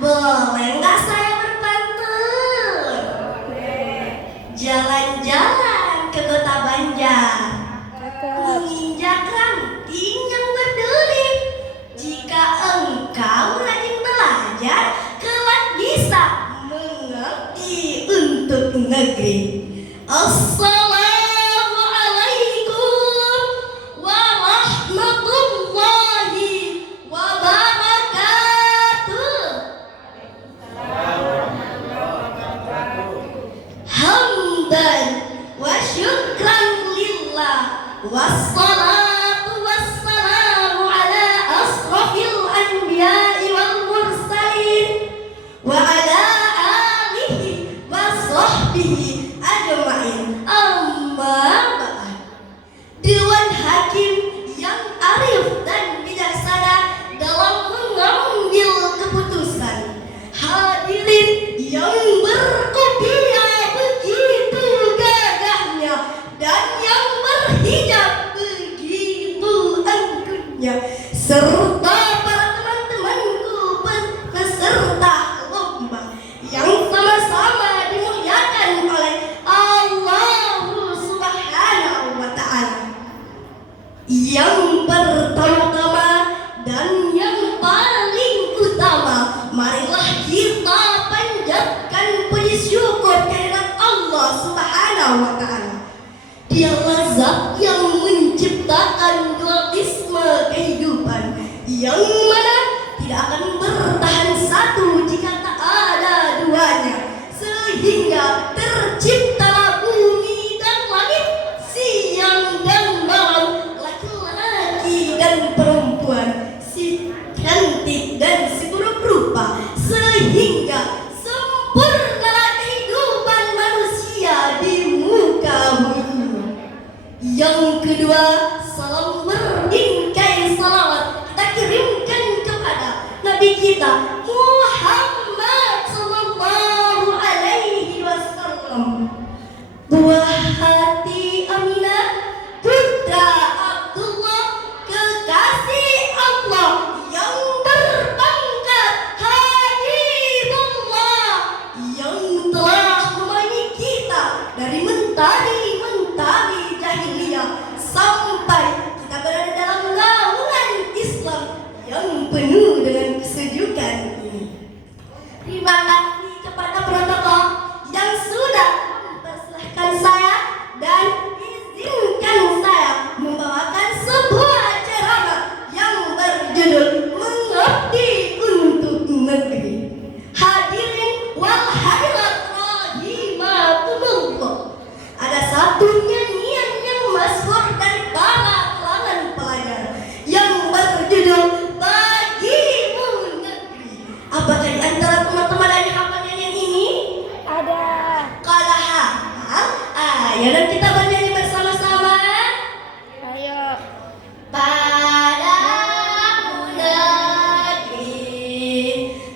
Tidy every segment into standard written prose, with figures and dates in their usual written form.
Boleh nggak saya berpantun? Jalan-jalan ke kota Banjar, menginjak ranting yang berduri. Jika engkau rajin belajar, kelak bisa mengerti untuk negeri. Assalamualaikum warahmatullahi wabarakatuh. Hamdan wa syukran lillah, wassalatu wassalamu ala asrafil anbiya'i wal mursalin wa ala alihi wa sahbihi ajma'in. Amma ba'd. Dewan Hakim yang arif dan bijaksana dalam mengambil keputusan, hadirin yang berkopiah begitu gagahnya dan yang berhijab begitu anggunnya, serta para teman-temanku peserta lomba yang sama-sama dimuliakan oleh Allah Subhanahu wa Ta'ala. Yang pertama-tama dan yang paling utama, marilah kita panjatkan puji syukur kehadirat Allah Subhanahu wa Ta'ala. Dialah zat yang menciptakan dualisme kehidupan, yang mana tidak akan bertahan satu jika tak ada duanya, sehingga terciptalah bumi dan langit, siang dan malam, laki-laki dan perempuan, si cantik dan si buruk rupa, sehingga sempurnalah kehidupan manusia di muka bumi. Yang kedua, salam berdingkai salawat kita kirimkan kepada Nabi kita Muhammad sallallahu alaihi wasallam. Buah hati Aminah putra Abdullah, kekasih Allah yang berpangkat Habibullah, yang telah menemani kita dari mentari jahiliyah sampai kita berada dalam naungan Islam yang penuh dengan kesejukan ini. Terima kasih kepada protokol yang sudah mempersilahkan saya dan izinkan saya membawakan sebuah ceramah yang berjudul Mengabdi untuk Negeri. Hadirin wal hadirat rahimakumullah. Ada satu nyanyian yang masyhur dari para kalangan pelajar yang berjudul Bagimu Negeri. Apakah di antara teman-teman ada yang hafal nyanyian ini? Ada. Kalau hafal, ayo dan kita bernyanyi bersama-sama. Ayo. Padamu negeri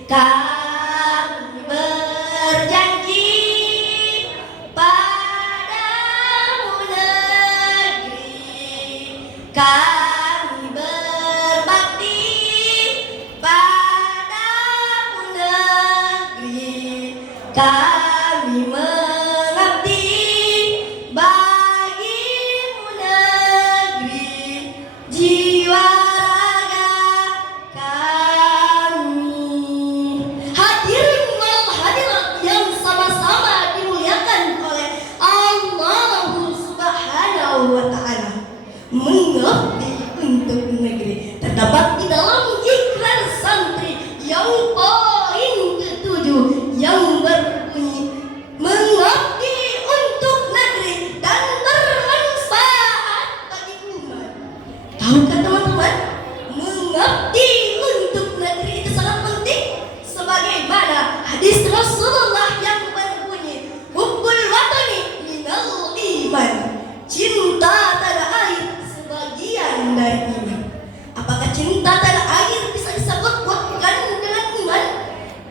kami berjanji, padamu negeri kami berbakti, padamu negeri kami mengabdi. Bagimu negeri jiwa raga kami. Hadirin wal hadirat yang sama-sama dimuliakan oleh Allah Subhanahu wa Ta'ala. Mengabdi untuk negeri terdapat di dalam ikrar santri yang poin ketujuh yang berbunyi mengabdi untuk negeri dan bermanfaat bagi umat. Tahukah teman-teman, mengabdi untuk negeri itu sangat penting, sebagaimana hadis Rasulullah yang berbunyi hubbul watani minal iman, cinta tanah air sebagian dari iman. Apakah cinta tanah air bisa disebut-sebutkan dengan iman?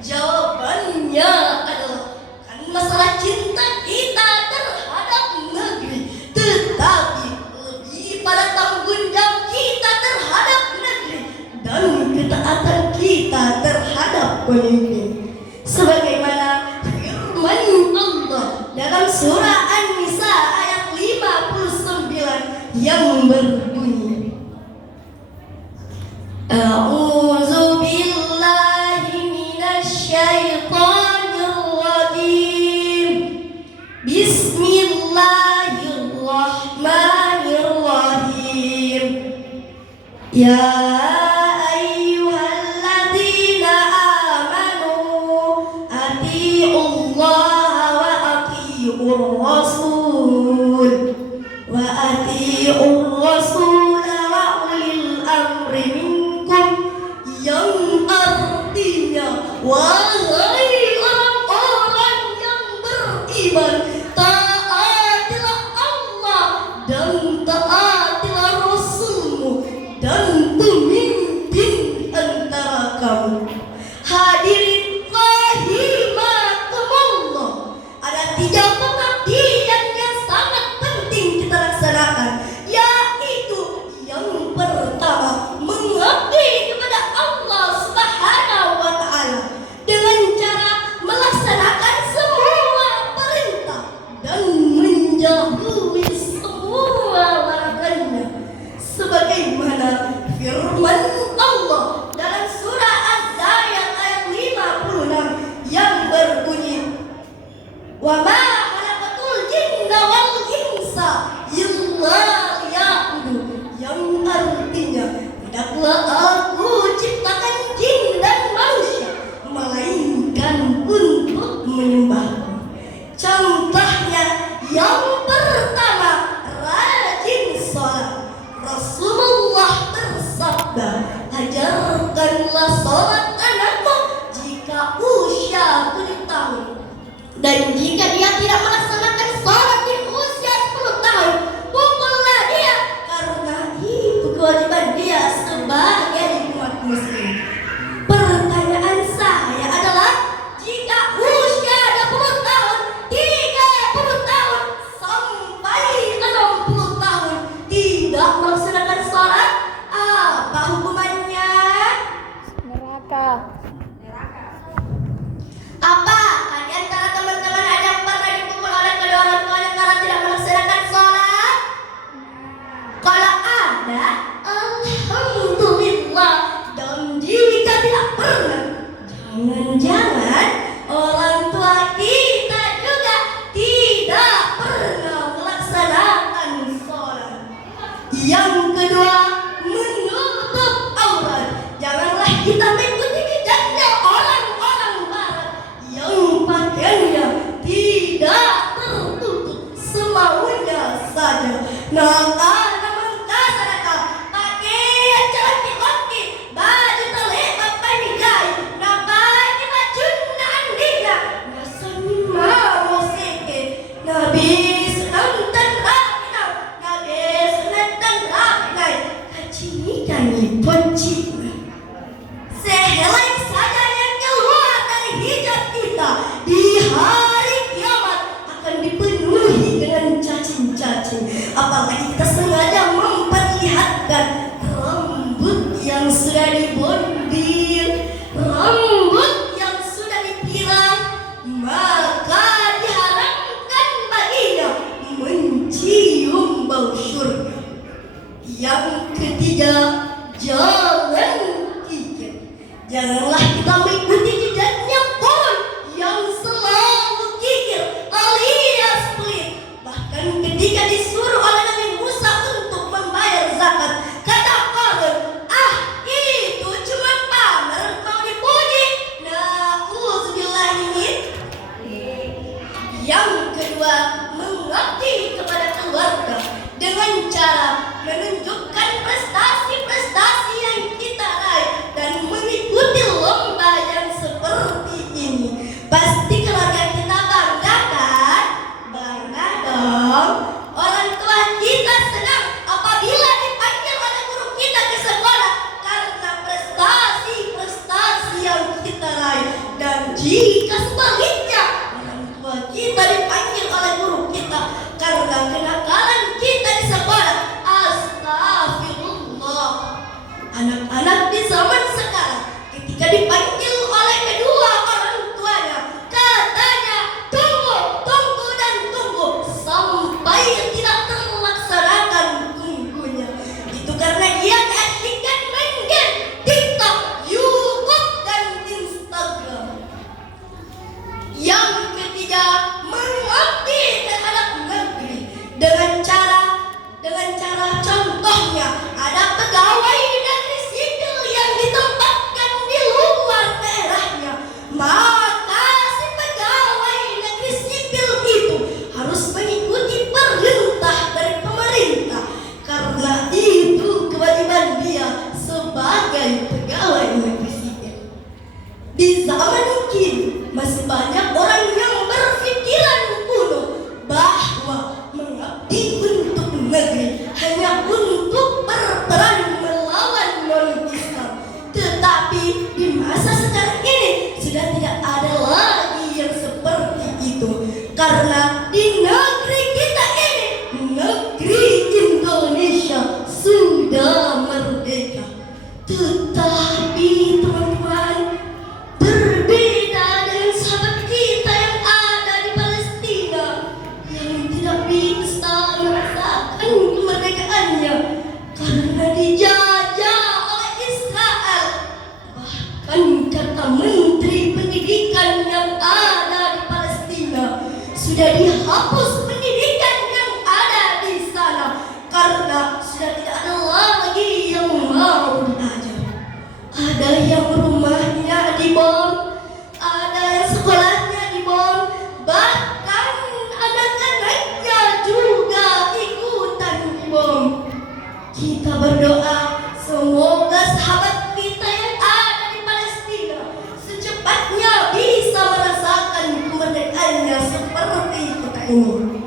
Jawabannya adalah kan masalah cinta kita terhadap negeri, tetapi lebih pada tanggung jawab kita terhadap negeri dan ketaatan kita terhadap pemimpin. Sebagaimana firman Allah dalam surah An-Nisa ayat 59 yang berbunyi, A'udzu billahi minasy syaithanir rajim. Bismillahirrahmanirrahim. Ya ayyuhalladzina amanu atiiullaha wa atiiur rasul wa ulil amri minkum, yang artinya wahai orang-orang yang beriman, taatilah Allah dan taatilah Rasulmu dan pemimpin antara kamu. Hadirin rahimakumullah, ada 3 pengabdian yang sangat penting kita laksanakan, yaitu yang pertama, mengabdi kepada Allah Subhanahu wa Ta'ala dengan cara melaksanakan semua perintah dan menjauhi semua larangannya, sebagaimana firman Allah dalam surah Az-Zariyat ayat 56 yang berbunyi, wa ma khalaqatul jinna wal insa illa liya'budun, yang artinya tidaklah aku ciptakan jin dan manusia melainkan untuk menyembahku. Contohnya yang pertama, rajin sholat. Rasulullah bersabda, ajarkanlah sholat anakmu jika usia 7 tahun, dan jika dia tidak melaksanakan sholat di usia 10 tahun, pukullah dia, karena itu kewajiban dia sebagai umat muslim. Pertanyaan saya adalah, jika usia 20 tahun, 30 tahun, sampai 60 tahun tidak melaksanakan sholat, apa hukumannya? Neraka. Apa di antara teman-teman ada yang pernah dipukul oleh kedua orang tuanya karena tidak melaksanakan sholat? Kalau ada, alhamdulillah. Dan jika tidak pernah, jangan-jangan orang tua kita juga tidak pernah melaksanakan sholat. Yang kedua, menutup aurat. Janganlah kita mengikuti jejaknya orang-orang barat yang pakaiannya tidak tertutup, semaunya saja. Pakai cantik-cantik, baju terlepas panjang, pakai baju nandinya, nasami mau seke, nabi senantan rakinau, nabi senantan rakinai, kacini ponci. Sehelai saja yang keluar dari hijab kita di hari kiamat akan dipenuhi dengan cacing-cacing. Apalagi kita sengaja memperlihatkan rambut yang sudah dibondir, rambut yang sudah dipirang, maka diharamkan baginya mencium bau syurga. Yang ketiga, janganlah kita mengikuti jejaknya pohon yang selalu kikir alias pelit. Bahkan ketika disuruh oleh Nabi Musa untuk membayar zakat, kata Qarun, itu cuma pamer, mau dipuji. Na'udzubillahi. Yang kedua, mengabdi kepada keluarga dengan cara menunjukkan prestasi-prestasi yang kita raih dan mengikuti lomba yang seperti ini. Pasti keluarga kita bangga kan? Bangga dong. Orang tua kita senang apabila dipanggil oleh guru kita ke sekolah karena prestasi-prestasi yang kita raih. Dan jika sebaliknya, orang tua kita dipanggil oleh guru kita karena kenakalan kita di sekolah, astagfirullah. Anak-anak di zaman sekarang ketika dipanggil oleh kedua Di zaman kini masih banyak orang yang berpikiran kuno bahwa mengabdi untuk negeri hanya untuk berperang melawan non-Islam. Tetapi di masa sekarang ini sudah tidak ada lagi yang seperti itu, karena di negeri kita ini, negeri Indonesia, sudah merdeka. Tetapi teman-teman, berbeda dengan sahabat kita yang ada di Palestina yang tidak bisa merasakan kemerdekaannya karena dijajah oleh Israel. Bahkan kata Menteri Pendidikan yang ada di Palestina, sudah dihapus pendidikan yang ada di sana karena sudah tidak ada lagi yang mau belajar. Ada yang rumahnya dibom, ada yang sekolahnya dibom, bahkan anak-anaknya juga ikutan dibom. Kita berdoa semoga sahabat kita yang ada di Palestina secepatnya bisa merasakan kemerdekaannya seperti kita ini.